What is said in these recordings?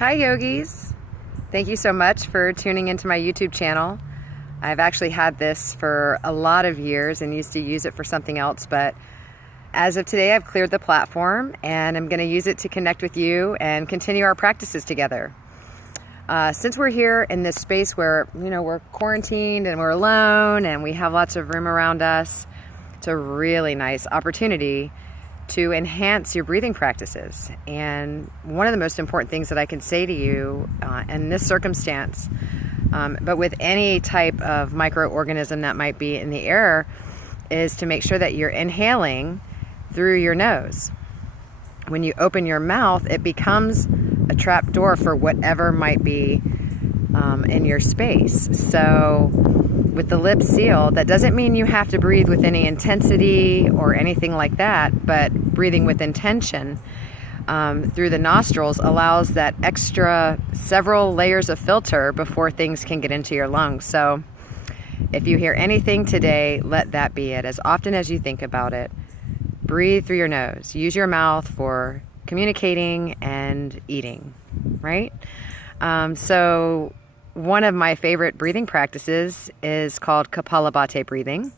Hi yogis! Thank you so much for tuning into my YouTube channel. I've actually had this for a lot of years and used to use it for something else, but as of today I've cleared the platform and I'm going to use it to connect with you and continue our practices together. Since we're here in this space where we're quarantined and we're alone and we have lots of room around us, it's a really nice opportunity to enhance your breathing practices. And one of the most important things that I can say to you in this circumstance, but with any type of microorganism that might be in the air, is to make sure that you're inhaling through your nose. When you open your mouth, it becomes a trap door for whatever might be in your space. So with the lips sealed, that doesn't mean you have to breathe with any intensity or anything like that, but breathing with intention through the nostrils allows that extra several layers of filter before things can get into your lungs. So if you hear anything today, let that be it. As often as you think about it, breathe through your nose. Use your mouth for communicating and eating, right? So one of my favorite breathing practices is called Kapalabhati breathing,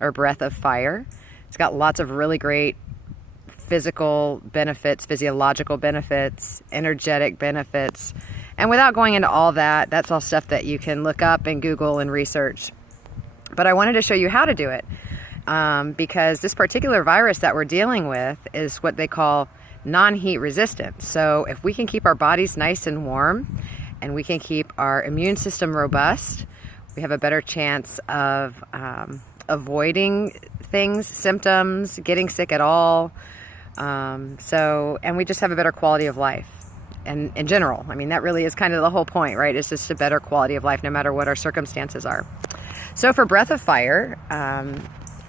or breath of fire. It's got lots of really great physical benefits, physiological benefits, energetic benefits. And without going into all that, that's all stuff that you can look up and Google and research. But I wanted to show you how to do it because this particular virus that we're dealing with is what they call non-heat resistant. So if we can keep our bodies nice and warm and we can keep our immune system robust, we have a better chance of avoiding things, symptoms, getting sick at all. And we just have a better quality of life. And in general, I mean, that really is kind of the whole point, right? It's just a better quality of life no matter what our circumstances are. So for breath of fire,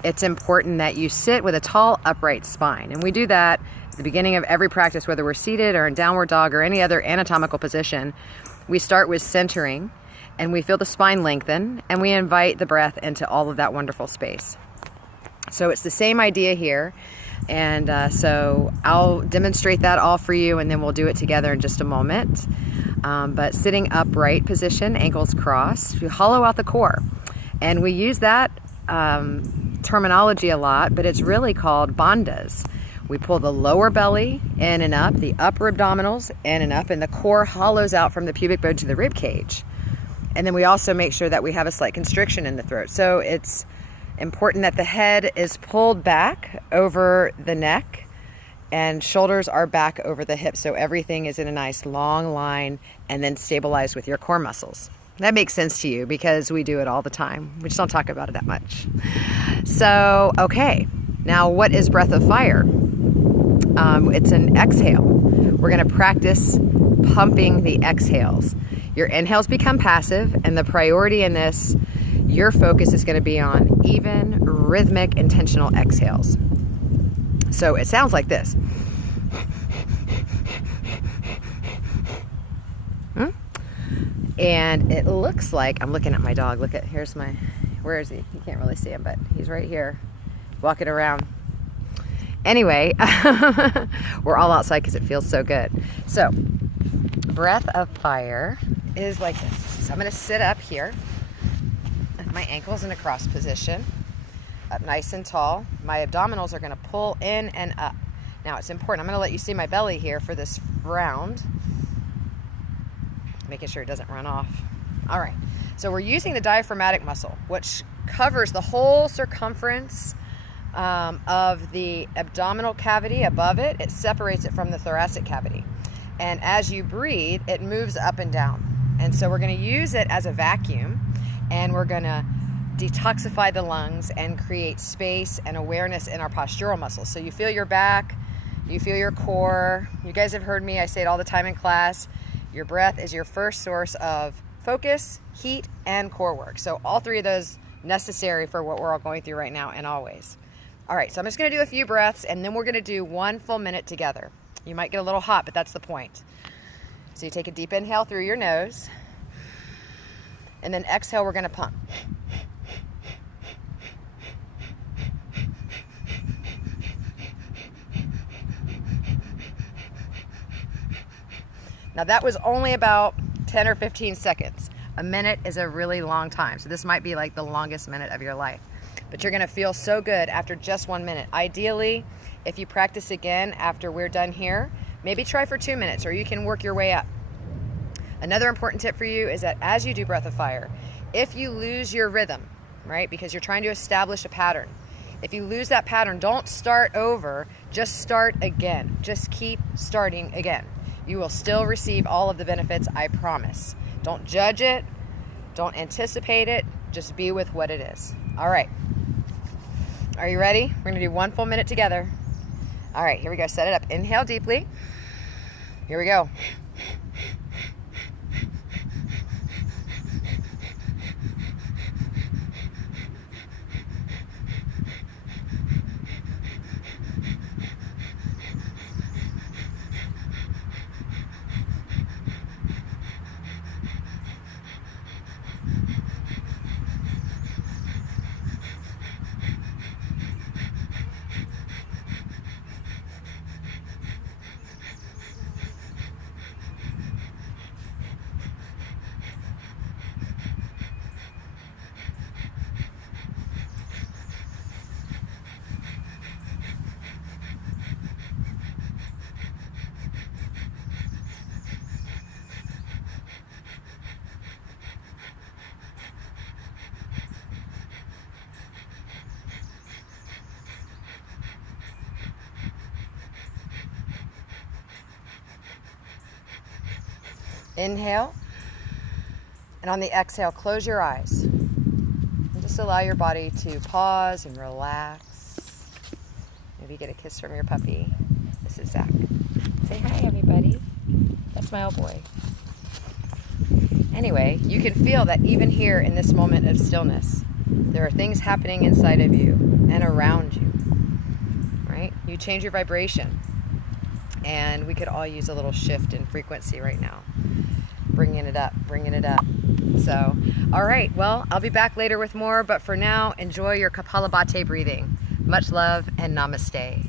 it's important that you sit with a tall, upright spine. And we do that at the beginning of every practice, whether we're seated or in downward dog or any other anatomical position. We start with centering and we feel the spine lengthen and we invite the breath into all of that wonderful space. So it's the same idea here. And so I'll demonstrate that all for you and then we'll do it together in just a moment. But sitting upright position, ankles crossed, you hollow out the core. And we use that terminology a lot, but it's really called bandhas. We pull the lower belly in and up, the upper abdominals in and up, and the core hollows out from the pubic bone to the rib cage. And then we also make sure that we have a slight constriction in the throat. So it's important that the head is pulled back over the neck and shoulders are back over the hips. So everything is in a nice long line and then stabilized with your core muscles. That makes sense to you because we do it all the time. We just don't talk about it that much. So, okay. Now, what is breath of fire? It's an exhale. We're going to practice pumping the exhales. Your inhales become passive, and the priority in this, your focus is going to be on even, rhythmic, intentional exhales. So it sounds like this. And it looks like, I'm looking at my dog. Look at, where is he? You can't really see him, but he's right here, walking around. Anyway, we're all outside because it feels so good. So, breath of fire is like this. So I'm going to sit up here, with my ankles in a cross position, up nice and tall. My abdominals are going to pull in and up. Now it's important. I'm going to let you see my belly here for this round, making sure it doesn't run off. All right. So we're using the diaphragmatic muscle, which covers the whole circumference of the abdominal cavity above it. It separates it from the thoracic cavity. And as you breathe, it moves up and down. And so we're going to use it as a vacuum, and we're going to detoxify the lungs and create space and awareness in our postural muscles. So you feel your back, you feel your core. You guys have heard me, I say it all the time in class. Your breath is your first source of focus, heat, and core work. So all three of those necessary for what we're all going through right now and always. All right, so I'm just going to do a few breaths, and then we're going to do 1 full minute together. You might get a little hot, but that's the point. So you take a deep inhale through your nose, and then exhale, we're going to pump. Now that was only about 10 or 15 seconds. A minute is a really long time. So this might be like the longest minute of your life. But you're gonna feel so good after just 1 minute. Ideally, if you practice again after we're done here, maybe try for 2 minutes, or you can work your way up. Another important tip for you is that as you do Breath of Fire, if you lose your rhythm, right, because you're trying to establish a pattern, if you lose that pattern, don't start over, just start again. Just keep starting again. You will still receive all of the benefits, I promise. Don't judge it, don't anticipate it, just be with what it is. All right, are you ready? We're gonna do 1 full minute together. All right, here we go, set it up. Inhale deeply. Here we go. Inhale, and on the exhale, close your eyes. And just allow your body to pause and relax. Maybe get a kiss from your puppy. This is Zach. Say hi, everybody. That's my old boy. Anyway, you can feel that even here in this moment of stillness, there are things happening inside of you and around you, right? You change your vibration, and we could all use a little shift in frequency right now. Bringing it up, bringing it up. So, all right, well, I'll be back later with more, but for now, enjoy your Kapalabhati breathing. Much love and namaste.